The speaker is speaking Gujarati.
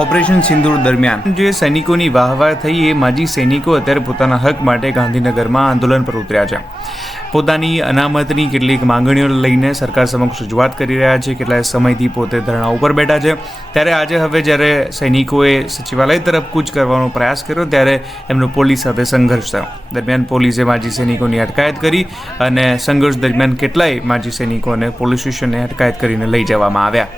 ઓપરેશન સિંદૂર દરમિયાન જે સૈનિકોની વાહવાહ થઈ એ માજી સૈનિકો અત્યારે પોતાના હક માટે ગાંધીનગરમાં આંદોલન પર ઉતર્યા છે। પોતાની અનામતની કેટલીક માંગણીઓ લઈને સરકાર સમક્ષ રજૂઆત કરી રહ્યા છે। કેટલાય સમયથી પોતે ધરણા ઉપર બેઠા છે। ત્યારે આજે હવે જ્યારે સૈનિકોએ સચિવાલય તરફ કૂચ કરવાનો પ્રયાસ કર્યો ત્યારે એમનો પોલીસ સાથે સંઘર્ષ થયો। દરમિયાન પોલીસે માજી સૈનિકોની અટકાયત કરી અને સંઘર્ષ દરમિયાન કેટલાય માજી સૈનિકોને પોલીસ સ્ટેશને અટકાયત કરીને લઈ જવામાં આવ્યા।